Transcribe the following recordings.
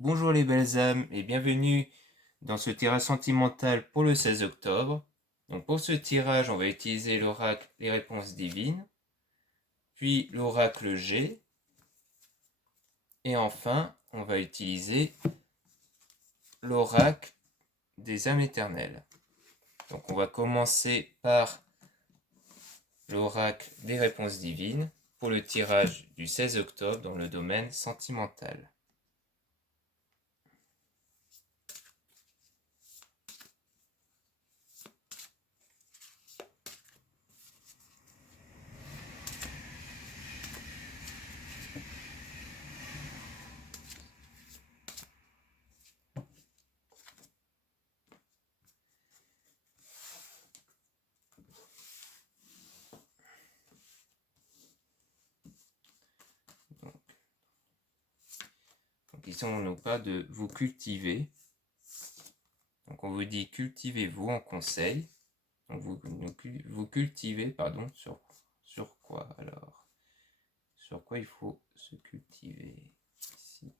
Bonjour les belles âmes et bienvenue dans ce tirage sentimental pour le 16 octobre. Donc pour ce tirage, on va utiliser l'oracle Les réponses divines, puis l'oracle G, et enfin on va utiliser l'oracle des âmes éternelles. Donc on va commencer par l'oracle des réponses divines pour le tirage du 16 octobre dans le domaine sentimental. Donc ici on nous parle de vous cultiver. Donc on vous dit cultivez-vous en conseil. Donc vous cultivez, sur quoi alors? Sur quoi il faut se cultiver ici?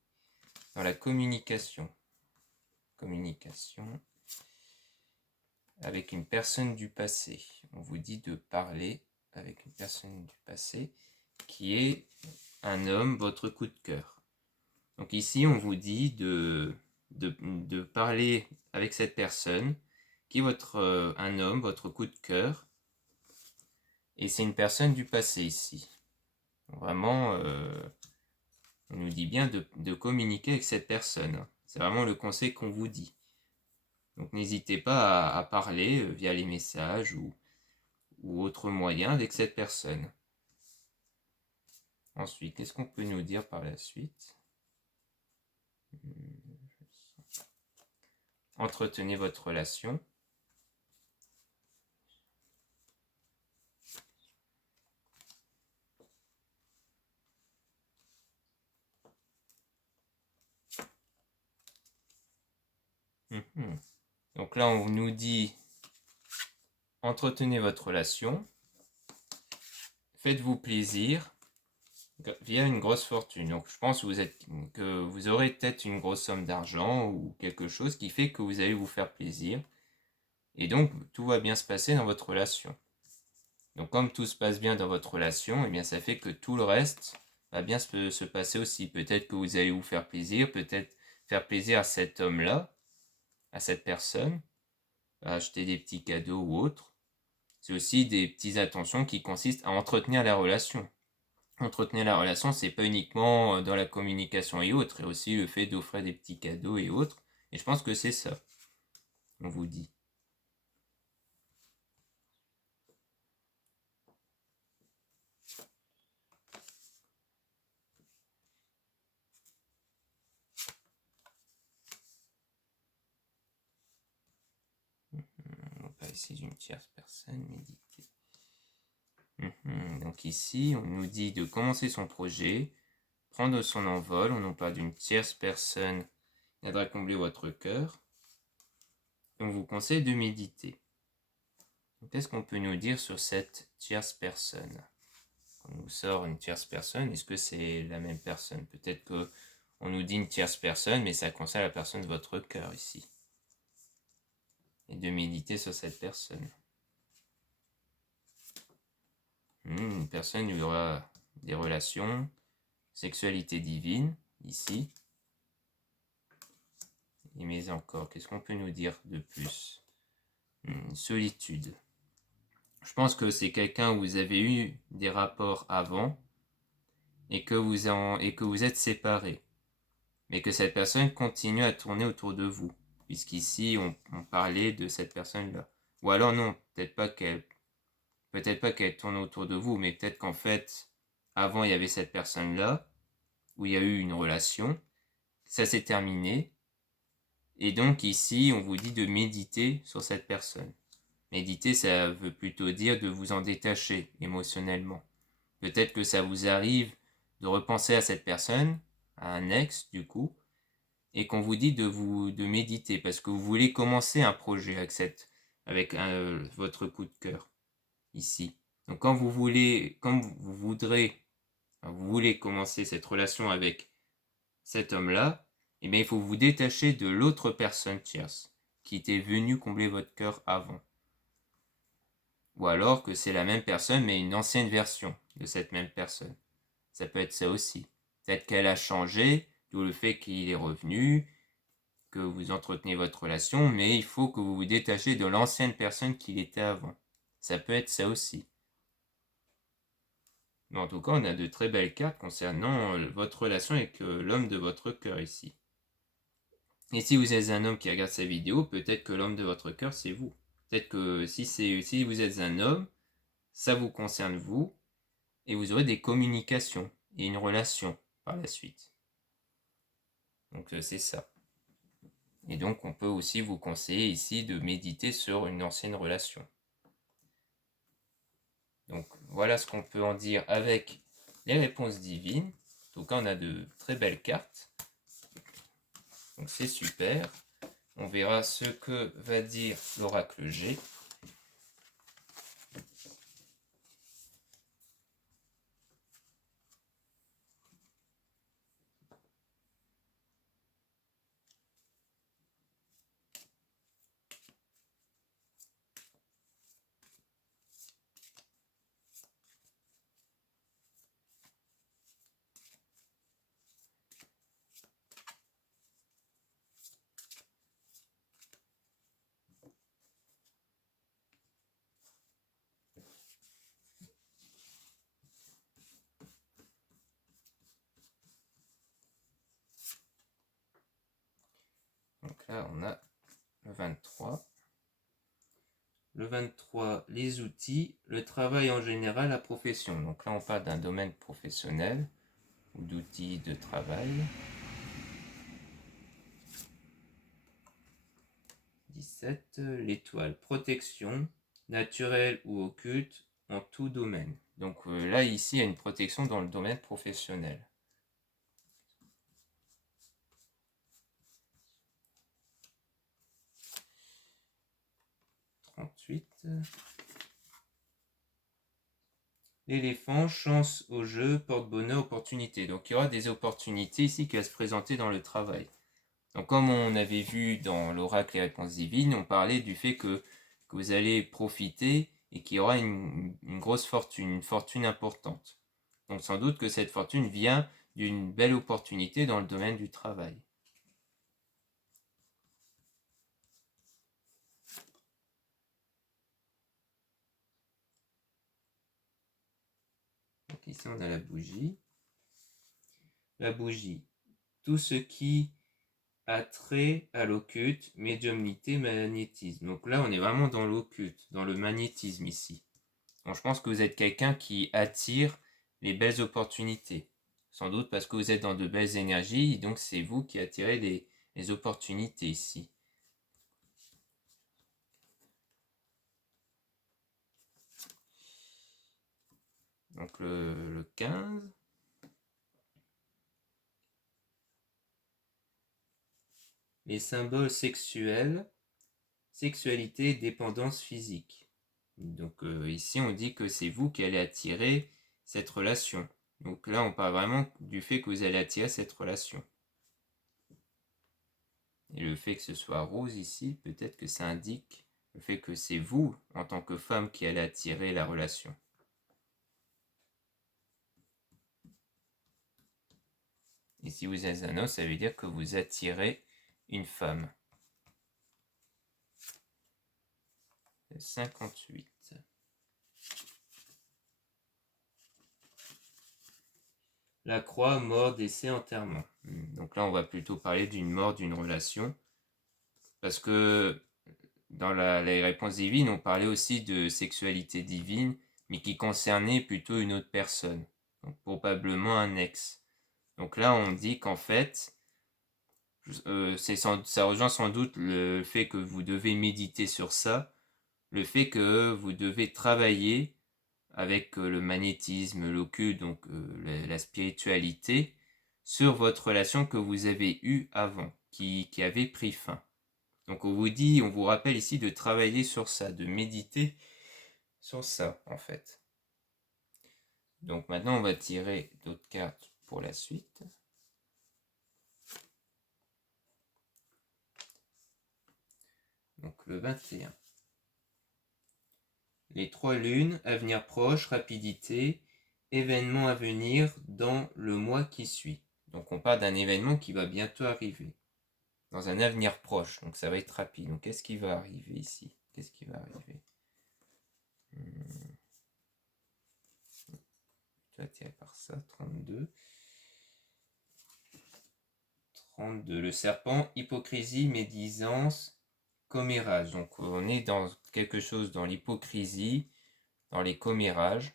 Dans la communication. Communication avec une personne du passé. On vous dit de parler avec une personne du passé qui est un homme, votre coup de cœur. Donc ici, on vous dit de parler avec cette personne qui est un homme, votre coup de cœur. Et c'est une personne du passé ici. Vraiment, on nous dit bien de communiquer avec cette personne. C'est vraiment le conseil qu'on vous dit. Donc n'hésitez pas à parler via les messages ou autres moyens avec cette personne. Ensuite, qu'est-ce qu'on peut nous dire par la suite? Entretenez votre relation. Donc là, on nous dit entretenez votre relation. Faites-vous plaisir via une grosse fortune. Donc je pense que vous aurez peut-être une grosse somme d'argent ou quelque chose qui fait que vous allez vous faire plaisir. Et donc tout va bien se passer dans votre relation. Donc comme tout se passe bien dans votre relation, et bien ça fait que tout le reste va bien se passer aussi. Peut-être que vous allez vous faire plaisir, peut-être faire plaisir à cet homme-là, à cette personne, à acheter des petits cadeaux ou autres. C'est aussi des petites attentions qui consistent à entretenir la relation. Entretenir la relation, c'est pas uniquement dans la communication et autres, et aussi le fait d'offrir des petits cadeaux et autres. Et je pense que c'est ça, on vous dit. On parle ici d'une tierce personne, méditer. Donc ici, on nous dit de commencer son projet, prendre son envol. On nous parle d'une tierce personne qui viendra combler votre cœur. Et on vous conseille de méditer. Qu'est-ce qu'on peut nous dire sur cette tierce personne? On nous sort une tierce personne, est-ce que c'est la même personne? Peut-être qu'on nous dit une tierce personne, mais ça concerne la personne de votre cœur ici. Et de méditer sur cette personne. Une personne où il y aura des relations, sexualité divine, ici. Et mais encore, qu'est-ce qu'on peut nous dire de plus? Solitude. Je pense que c'est quelqu'un où vous avez eu des rapports avant et que vous êtes séparés. Mais que cette personne continue à tourner autour de vous. Puisqu'ici, on parlait de cette personne-là. Ou alors non, peut-être pas qu'elle tourne autour de vous, mais peut-être qu'en fait, avant il y avait cette personne-là, où il y a eu une relation, ça s'est terminé, et donc ici, on vous dit de méditer sur cette personne. Méditer, ça veut plutôt dire de vous en détacher émotionnellement. Peut-être que ça vous arrive de repenser à cette personne, à un ex du coup, et qu'on vous dit de méditer parce que vous voulez commencer un projet avec votre coup de cœur ici. Donc quand vous voulez commencer cette relation avec cet homme-là, eh bien, il faut vous détacher de l'autre personne tierce qui était venue combler votre cœur avant. Ou alors que c'est la même personne, mais une ancienne version de cette même personne. Ça peut être ça aussi. Peut-être qu'elle a changé, d'où le fait qu'il est revenu, que vous entretenez votre relation, mais il faut que vous vous détachiez de l'ancienne personne qu'il était avant. Ça peut être ça aussi. Mais en tout cas, on a de très belles cartes concernant votre relation avec l'homme de votre cœur ici. Et si vous êtes un homme qui regarde cette vidéo, peut-être que l'homme de votre cœur, c'est vous. Peut-être que si vous êtes un homme, ça vous concerne vous, et vous aurez des communications et une relation par la suite. Donc c'est ça. Et donc on peut aussi vous conseiller ici de méditer sur une ancienne relation. Donc voilà ce qu'on peut en dire avec les réponses divines. En tout cas, on a de très belles cartes. Donc c'est super. On verra ce que va dire l'oracle G. Donc là, on a le 23. Le 23, les outils, le travail en général, la profession. Donc là, on parle d'un domaine professionnel ou d'outils de travail. 17, l'étoile, protection, naturelle ou occulte, en tout domaine. Donc là, ici, il y a une protection dans le domaine professionnel. 38. L'éléphant, chance au jeu, porte-bonheur, opportunité. Donc il y aura des opportunités ici qui vont se présenter dans le travail. Donc comme on avait vu dans l'oracle et réponses divines, on parlait du fait que vous allez profiter et qu'il y aura une grosse fortune, une fortune importante. Donc sans doute que cette fortune vient d'une belle opportunité dans le domaine du travail. Donc ici on a la bougie. La bougie, tout ce qui a trait à l'occulte, médiumnité, magnétisme. Donc là on est vraiment dans l'occulte, dans le magnétisme ici. Donc je pense que vous êtes quelqu'un qui attire les belles opportunités. Sans doute parce que vous êtes dans de belles énergies, donc c'est vous qui attirez les opportunités ici. Donc le 15. Les symboles sexuels, sexualité, dépendance physique. Donc ici on dit que c'est vous qui allez attirer cette relation. Donc là on parle vraiment du fait que vous allez attirer cette relation. Et le fait que ce soit rose ici, peut-être que ça indique le fait que c'est vous, en tant que femme, qui allez attirer la relation. Et si vous êtes un homme, ça veut dire que vous attirez une femme. 58. La croix, mort, décès, enterrement. Donc là, on va plutôt parler d'une mort d'une relation. Parce que dans les réponses divines, on parlait aussi de sexualité divine, mais qui concernait plutôt une autre personne. Donc probablement un ex. Donc là, on dit qu'en fait, ça rejoint sans doute le fait que vous devez méditer sur ça, le fait que vous devez travailler avec le magnétisme, l'occulte, donc la spiritualité, sur votre relation que vous avez eue avant, qui avait pris fin. Donc on vous rappelle ici de travailler sur ça, de méditer sur ça en fait. Donc maintenant on va tirer d'autres cartes pour la suite. le 21. Les 3 lunes, avenir proche, rapidité, événement à venir dans le mois qui suit. Donc on parle d'un événement qui va bientôt arriver, dans un avenir proche, donc ça va être rapide. Donc qu'est-ce qui va arriver ici? Qu'est-ce qui va arriver? Tu vas tirer par ça, 32. 32, le serpent, hypocrisie, médisance, commérage. Donc on est dans quelque chose dans l'hypocrisie, dans les commérages.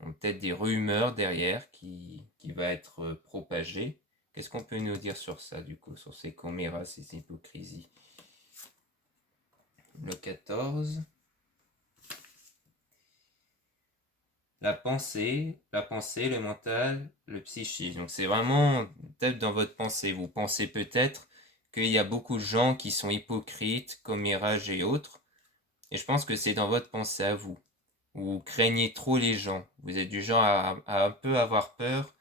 Donc peut-être des rumeurs derrière qui va être propagée. Qu'est-ce qu'on peut nous dire sur ça du coup, sur ces commérages, ces hypocrisies? Le 14. La pensée, le mental, le psychisme. Donc c'est vraiment peut-être dans votre pensée. Vous pensez peut-être qu'il y a beaucoup de gens qui sont hypocrites, commérages et autres. Et je pense que c'est dans votre pensée à vous. Vous craignez trop les gens. Vous êtes du genre à un peu avoir peur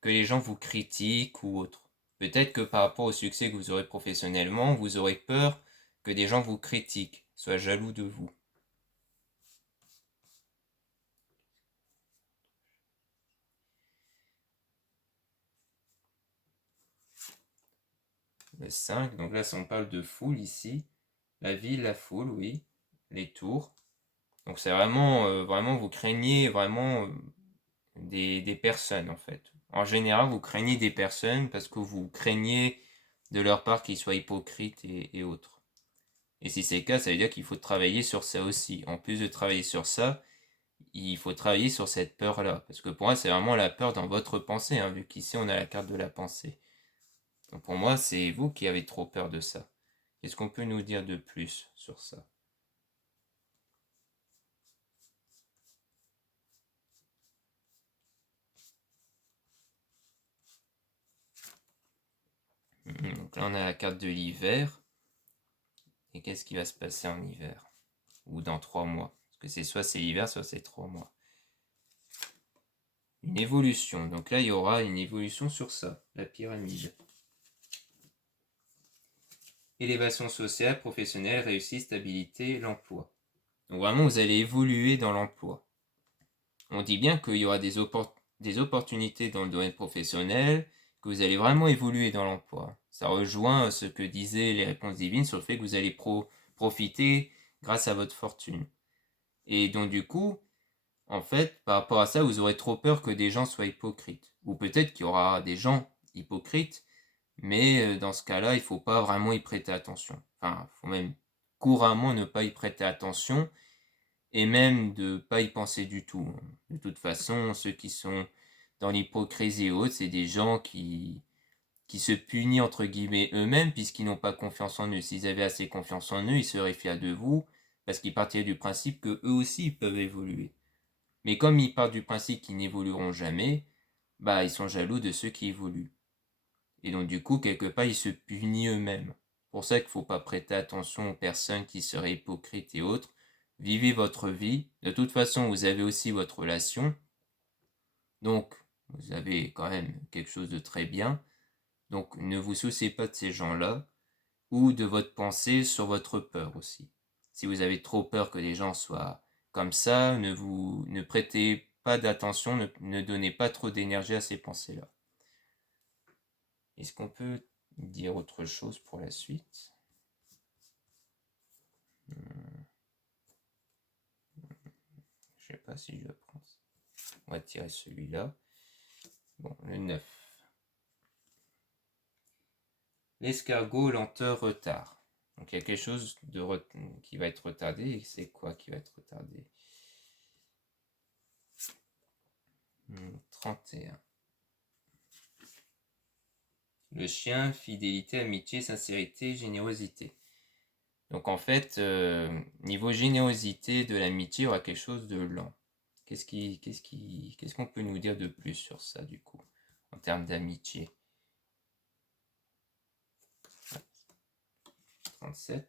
que les gens vous critiquent ou autre. Peut-être que par rapport au succès que vous aurez professionnellement, vous aurez peur que des gens vous critiquent, soient jaloux de vous. Le 5, donc là si on parle de foule ici, la ville, la foule, oui, les tours. Donc c'est vraiment, vraiment vous craignez vraiment des personnes en fait. En général, vous craignez des personnes parce que vous craignez de leur part qu'ils soient hypocrites et autres. Et si c'est le cas, ça veut dire qu'il faut travailler sur ça aussi. En plus de travailler sur ça, il faut travailler sur cette peur-là. Parce que pour moi, c'est vraiment la peur dans votre pensée, hein, vu qu'ici on a la carte de la pensée. Donc pour moi, c'est vous qui avez trop peur de ça. Qu'est-ce qu'on peut nous dire de plus sur ça? Donc là, on a la carte de l'hiver. Et qu'est-ce qui va se passer en hiver? Ou dans 3 mois? Parce que c'est soit c'est l'hiver, soit c'est 3 mois. Une évolution. Donc là, il y aura une évolution sur ça, la pyramide. Élévation sociale, professionnelle, réussite, stabilité, l'emploi. Donc vraiment, vous allez évoluer dans l'emploi. On dit bien qu'il y aura des opportunités dans le domaine professionnel, que vous allez vraiment évoluer dans l'emploi. Ça rejoint ce que disaient les réponses divines sur le fait que vous allez profiter grâce à votre fortune. Et donc du coup, en fait, par rapport à ça, vous aurez trop peur que des gens soient hypocrites. Ou peut-être qu'il y aura des gens hypocrites, mais dans ce cas-là, il ne faut pas vraiment y prêter attention. Enfin, il faut même couramment ne pas y prêter attention et même de ne pas y penser du tout. De toute façon, ceux qui sont dans l'hypocrisie et autres, c'est des gens qui se punissent entre guillemets eux-mêmes puisqu'ils n'ont pas confiance en eux. S'ils avaient assez confiance en eux, ils seraient fiers de vous parce qu'ils partiraient du principe que eux aussi ils peuvent évoluer. Mais comme ils partent du principe qu'ils n'évolueront jamais, bah ils sont jaloux de ceux qui évoluent. Et donc du coup, quelque part, ils se punissent eux-mêmes. C'est pour ça qu'il ne faut pas prêter attention aux personnes qui seraient hypocrites et autres. Vivez votre vie. De toute façon, vous avez aussi votre relation. Donc, vous avez quand même quelque chose de très bien. Donc, ne vous souciez pas de ces gens-là ou de votre pensée sur votre peur aussi. Si vous avez trop peur que les gens soient comme ça, ne prêtez pas d'attention, ne donnez pas trop d'énergie à ces pensées-là. Est-ce qu'on peut dire autre chose pour la suite? Je sais pas si je le prends. On va tirer celui-là. Bon, le 9. L'escargot, lenteur, retard. Donc il y a quelque chose qui va être retardé. Et c'est quoi qui va être retardé? 31. Le chien, fidélité, amitié, sincérité, générosité. Donc en fait, niveau générosité de l'amitié, il y aura quelque chose de lent. Qu'est-ce qu'on peut nous dire de plus sur ça du coup, en termes d'amitié? 37.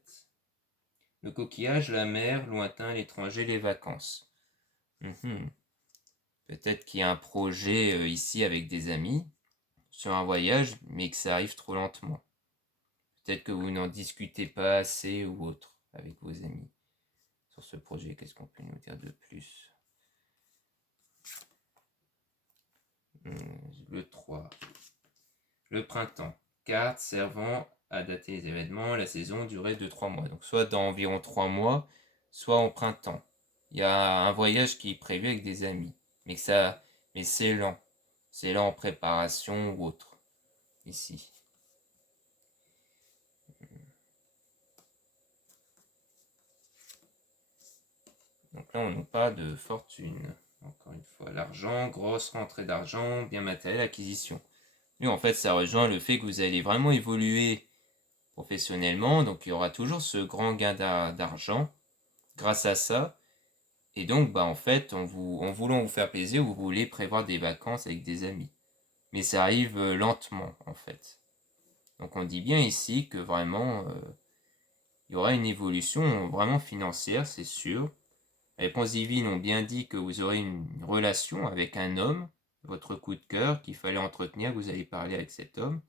Le coquillage, la mer, lointain, l'étranger, les vacances. Peut-être qu'il y a un projet ici avec des amis sur un voyage, mais que ça arrive trop lentement. Peut-être que vous n'en discutez pas assez ou autre avec vos amis sur ce projet. Qu'est-ce qu'on peut nous dire de plus? Le 3. Le printemps. Carte servant à dater les événements, la saison durée de 3 mois. Donc soit dans environ 3 mois, soit au printemps. Il y a un voyage qui est prévu avec des amis. Mais c'est lent. C'est lent en préparation ou autre. Ici. Donc là, on nous parle de fortune. Encore une fois, l'argent, grosse rentrée d'argent, bien matériel, acquisition. Lui, en fait, ça rejoint le fait que vous allez vraiment évoluer professionnellement. Donc, il y aura toujours ce grand gain d'argent grâce à ça. Et donc, en fait, en voulant vous faire plaisir, vous voulez prévoir des vacances avec des amis. Mais ça arrive lentement, en fait. Donc, on dit bien ici que vraiment, il y aura une évolution vraiment financière, c'est sûr. Les réponses divines ont bien dit que vous aurez une relation avec un homme, votre coup de cœur, qu'il fallait entretenir, que vous allez parler avec cet homme.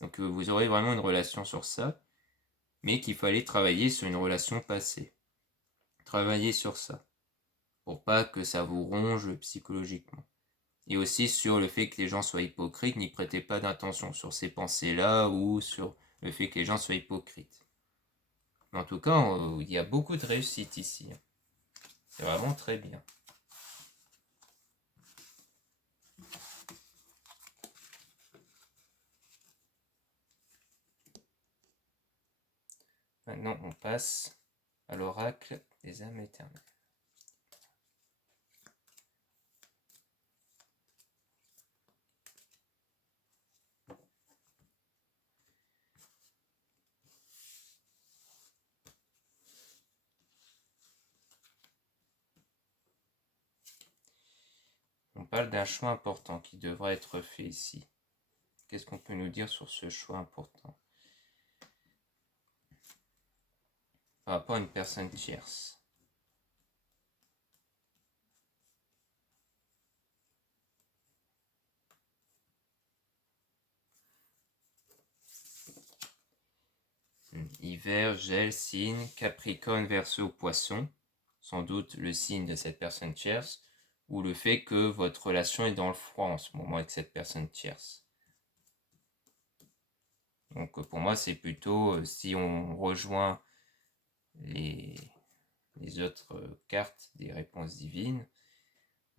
Donc vous aurez vraiment une relation sur ça, mais qu'il fallait travailler sur une relation passée. Travailler sur ça, pour pas que ça vous ronge psychologiquement. Et aussi sur le fait que les gens soient hypocrites, n'y prêtez pas d'attention sur ces pensées-là ou sur le fait que les gens soient hypocrites. Mais en tout cas, il y a beaucoup de réussite ici. C'est vraiment très bien. Maintenant, on passe à l'oracle des âmes éternelles. On parle d'un choix important qui devra être fait ici. Qu'est-ce qu'on peut nous dire sur ce choix important par rapport à une personne tierce? Hiver, gel, signe, Capricorne, Verseau, Poisson. Sans doute le signe de cette personne tierce ou le fait que votre relation est dans le froid en ce moment avec cette personne tierce. Donc pour moi, c'est plutôt, si on rejoint les autres cartes des réponses divines,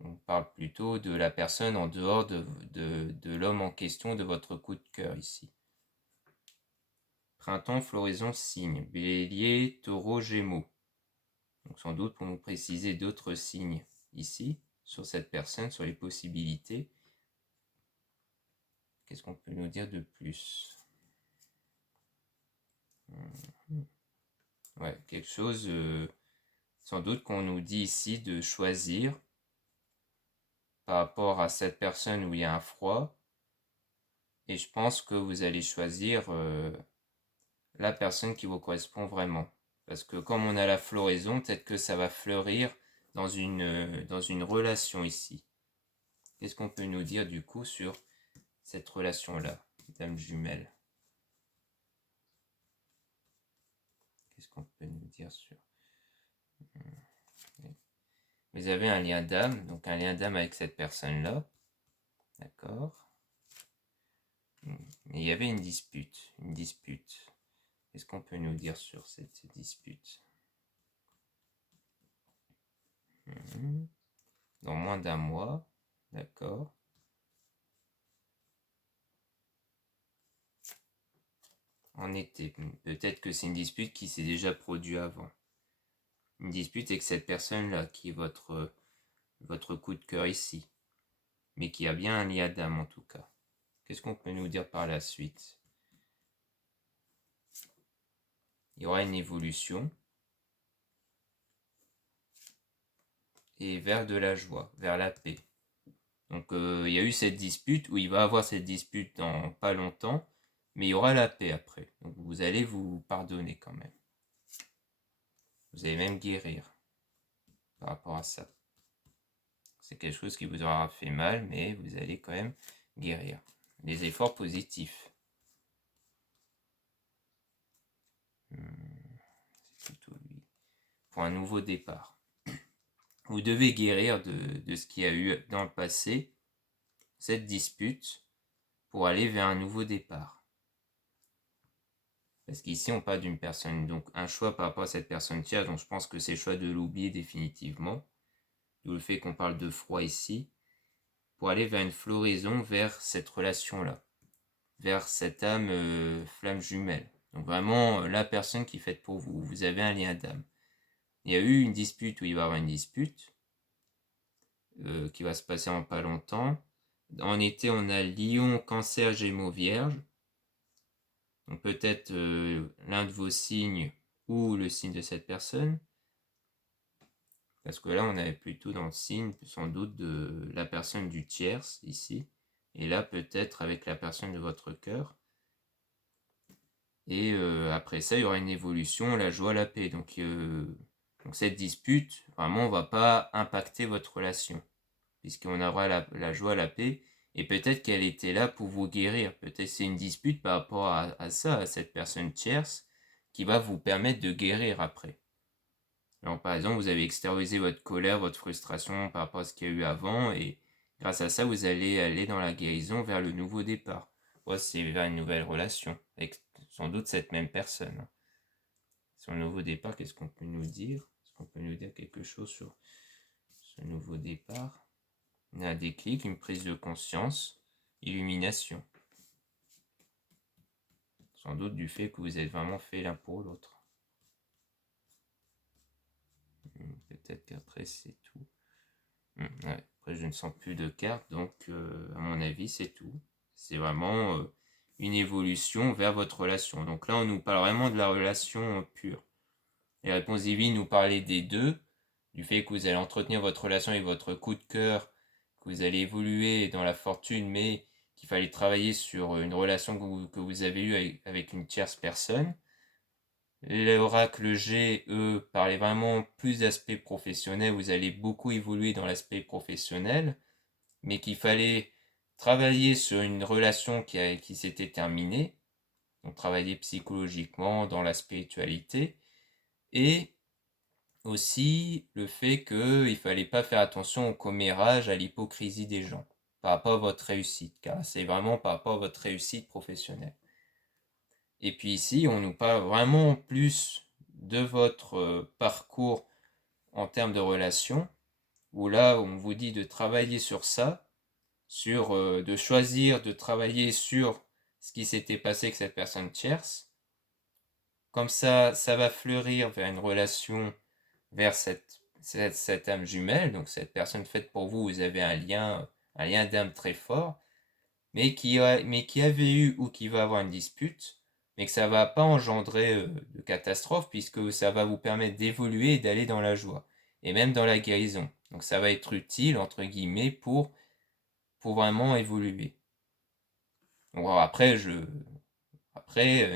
on parle plutôt de la personne en dehors de l'homme en question, de votre coup de cœur ici. Printemps, floraison, signe. Bélier, taureau, gémeaux. Donc sans doute pour nous préciser d'autres signes ici, sur cette personne, sur les possibilités. Qu'est-ce qu'on peut nous dire de plus? Ouais, quelque chose, sans doute qu'on nous dit ici de choisir par rapport à cette personne où il y a un froid. Et je pense que vous allez choisir la personne qui vous correspond vraiment. Parce que comme on a la floraison, peut-être que ça va fleurir dans une relation ici. Qu'est-ce qu'on peut nous dire du coup sur cette relation-là, dame jumelle? Qu'est-ce qu'on peut nous dire sur... Vous avez un lien d'âme, donc un lien d'âme avec cette personne-là. D'accord. Mais il y avait une dispute. Qu'est-ce qu'on peut nous dire sur cette dispute? Dans moins d'un mois. D'accord. En été. Peut-être que c'est une dispute qui s'est déjà produite avant. Une dispute avec cette personne-là, qui est votre coup de cœur ici. Mais qui a bien un lien d'âme en tout cas. Qu'est-ce qu'on peut nous dire par la suite? Il y aura une évolution. Et vers de la joie, vers la paix. Donc il y a eu cette dispute, où il va avoir cette dispute dans pas longtemps, mais il y aura la paix après. Donc vous allez vous pardonner quand même. Vous allez même guérir par rapport à ça. C'est quelque chose qui vous aura fait mal, mais vous allez quand même guérir. Les efforts positifs. plutôt lui, pour un nouveau départ. Vous devez guérir de ce qu'il y a eu dans le passé, cette dispute, pour aller vers un nouveau départ. Parce qu'ici, on parle d'une personne, donc un choix par rapport à cette personne tierce, donc je pense que c'est le choix de l'oublier définitivement, d'où le fait qu'on parle de froid ici, pour aller vers une floraison, vers cette relation-là, vers cette âme flamme jumelle. Donc vraiment, la personne qui est faite pour vous, vous avez un lien d'âme. Il y a eu une dispute, ou il va y avoir une dispute, qui va se passer en pas longtemps. En été, on a Lion, Cancer, Gémeaux, Vierge. Donc peut-être l'un de vos signes ou le signe de cette personne. Parce que là, on est plutôt dans le signe, sans doute, de la personne du tierce, ici. Et là, peut-être avec la personne de votre cœur. Et après ça, il y aura une évolution, la joie, la paix. Donc cette dispute, vraiment, ne va pas impacter votre relation. Puisqu'on aura la joie, la paix. Et peut-être qu'elle était là pour vous guérir. Peut-être c'est une dispute par rapport à ça, à cette personne tierce, qui va vous permettre de guérir après. Alors par exemple, vous avez extériorisé votre colère, votre frustration par rapport à ce qu'il y a eu avant, et grâce à ça, vous allez aller dans la guérison vers le nouveau départ. C'est vers une nouvelle relation, avec sans doute cette même personne. Sur le nouveau départ, qu'est-ce qu'on peut nous dire? Est-ce qu'on peut nous dire quelque chose sur ce nouveau départ? On a un déclic, une prise de conscience, illumination. Sans doute du fait que vous êtes vraiment fait l'un pour l'autre. Peut-être qu'après c'est tout. Ouais. Après je ne sens plus de cartes, donc à mon avis c'est tout. C'est vraiment une évolution vers votre relation. Donc là on nous parle vraiment de la relation pure. Les réponses divines nous parlaient des deux, du fait que vous allez entretenir votre relation avec votre coup de cœur, que vous allez évoluer dans la fortune, mais qu'il fallait travailler sur une relation que vous avez eue avec une tierce personne. L'oracle G, eux, parlait vraiment plus d'aspect professionnel, vous allez beaucoup évoluer dans l'aspect professionnel, mais qu'il fallait travailler sur une relation qui s'était terminée, donc travailler psychologiquement dans la spiritualité, et aussi le fait qu'il ne fallait pas faire attention au commérage, à l'hypocrisie des gens, par rapport à votre réussite, car c'est vraiment par rapport à votre réussite professionnelle. Et puis ici, on nous parle vraiment plus de votre parcours en termes de relations, où là, on vous dit de travailler sur ça, de choisir de travailler sur ce qui s'était passé avec cette personne tierce. Comme ça va fleurir vers une relation, vers cette âme jumelle, donc cette personne faite pour vous, vous avez un lien d'âme très fort, mais qui avait eu ou qui va avoir une dispute, mais que ça va pas engendrer de catastrophe, puisque ça va vous permettre d'évoluer et d'aller dans la joie, et même dans la guérison. Donc ça va être utile, entre guillemets, pour vraiment évoluer. Donc après,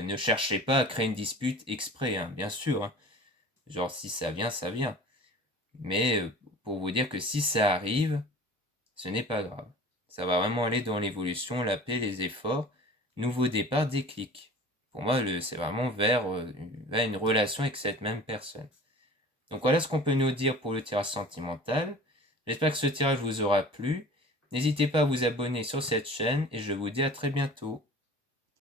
ne cherchez pas à créer une dispute exprès, hein, bien sûr. Hein. Genre, si ça vient, ça vient. Mais pour vous dire que si ça arrive, ce n'est pas grave. Ça va vraiment aller dans l'évolution, la paix, les efforts. Nouveau départ, déclic. Pour moi, c'est vraiment vers une relation avec cette même personne. Donc voilà ce qu'on peut nous dire pour le tirage sentimental. J'espère que ce tirage vous aura plu. N'hésitez pas à vous abonner sur cette chaîne et je vous dis à très bientôt.